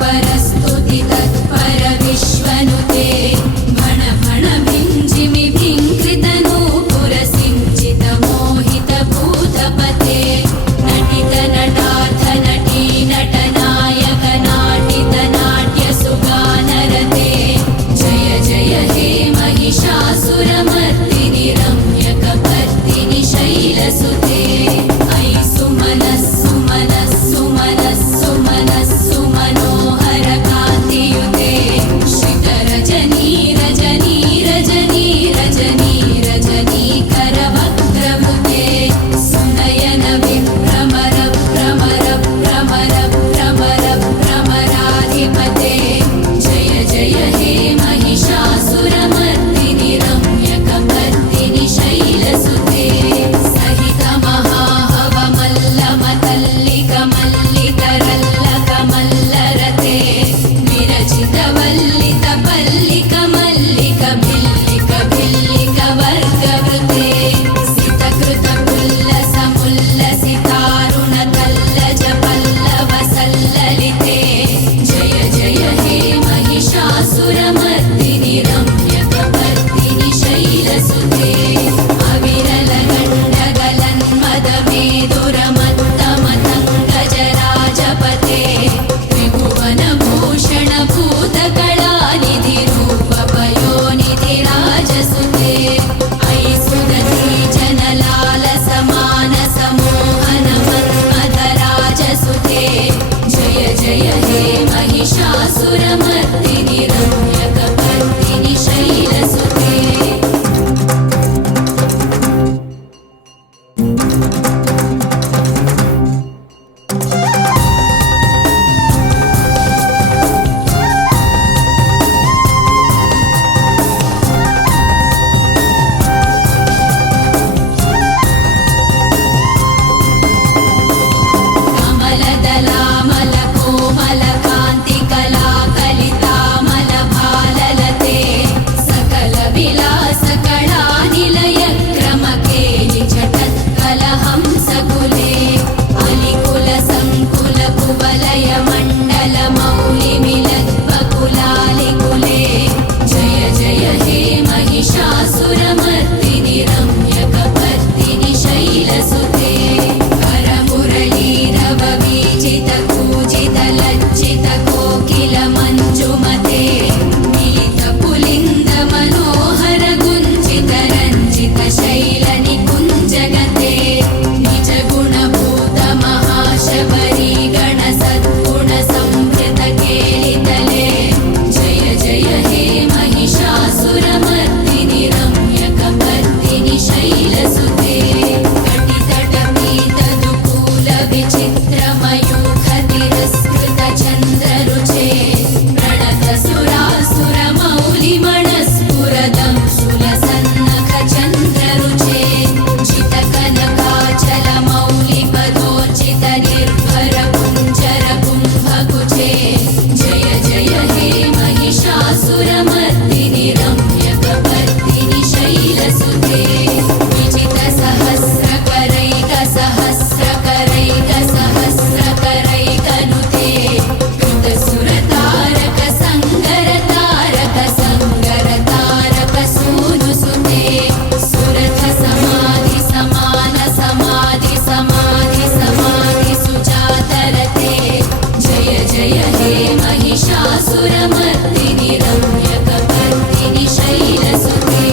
परस्तुति तत्पर विश्वनुते भण भण भिञ्जिमि भिङ्कृत नूपुर सिञ्चित मोहित भूतपते नटित नटार्थ नटी नटनायक नाटित नाट्य सुगानरते जय जय हे महिषासुरमर्दिनि रम्यकपर्दिनि शैलसुते अयि सुमनस्सु मनस्सु मनस्सु मनस्सु मनोहर कान्तियुते श्रितरजनी रजनी रजनी रजनी रजनीकरवक्त्रवृते सुनयन विभ्रमर भ्रमर भ्रमर भ्रमर भ्रमराधिपते जय जय हे महिषासुरमर्दिनि रम्यकपर्दिनि शैलसुते सहित महाहवमल्लमतल्लिक मल्लिकरल्लक मल्लरते विरचित वल्लित पल्लिक मल्लिक भिल्लिक भिल्लिक वर्गवृते सितकृत पुल्लस मुल्लसितारुण तल्लज पल्लव सल्ललिते जय जय हे महिषासुरमर्दिनि रम्यकपर्दिनि शैलसुते अविरल गण्डगलन्मद मेदुरमत्तमतङ्गजराजपते त्रिभुवनभूषण भूतकलानिधि रूपपयोनिधि राजसुते अयि सुदती जनलालस मानस मोहन मन्मथराजसुते जय जय हे महिषासुरमर्दिनि रम्यकपर्दिनि शैलसुते कमलदलामल कोमल कान्ति कला कलितामल भाललते सकल विलास कलानिलय क्रमकेलि झटत्कलहंसकुले अलिकुल संकुल कुवलय मण्डल मौलिमिलद्वकुलालिकुले जय जय हे महिषासुरमर्दिनि रम्यकपर्दिनि शैलसुते करमुरलीरव वीचित कूजित लज्जित कोकिल मञ्जुमते मिलित पुलिन्द मनोहर गुञ्जित रञ्जित शैल निकुञ्जगते निज गुणभूत महाशबरी गण सद्गुण संवृत केलितले जय जय हे महिषासुरमर्दिनि रम्यकपर्दिनि शैलसुते कटितटपीत दुकूल विचित्र मयूख तिरस्कृत चन्द्ररुचे प्रणत सुरासुर मौलिमणस्फुरदं सुलसन्नख चन्द्ररुचे जित कनकाचल मौलिपदोर्जित निर्भर कुञ्जर कुम्भकुचे जय जय हे महिषासुरमर्दिनि रम्यकपर्दिनि शैलसुते विजित सहस्रकरैक सहस्रकरैक सहस्रकरैकनुते कृत सुरतारक संगर तारक संगर तारक सूनुसुते सुरथ समाधि समान समाधि समाधि समाधि सुजातरते जय जय हे महिषासुरमर्दिनि रम्यकपर्दिनि शैलसुते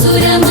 सुरम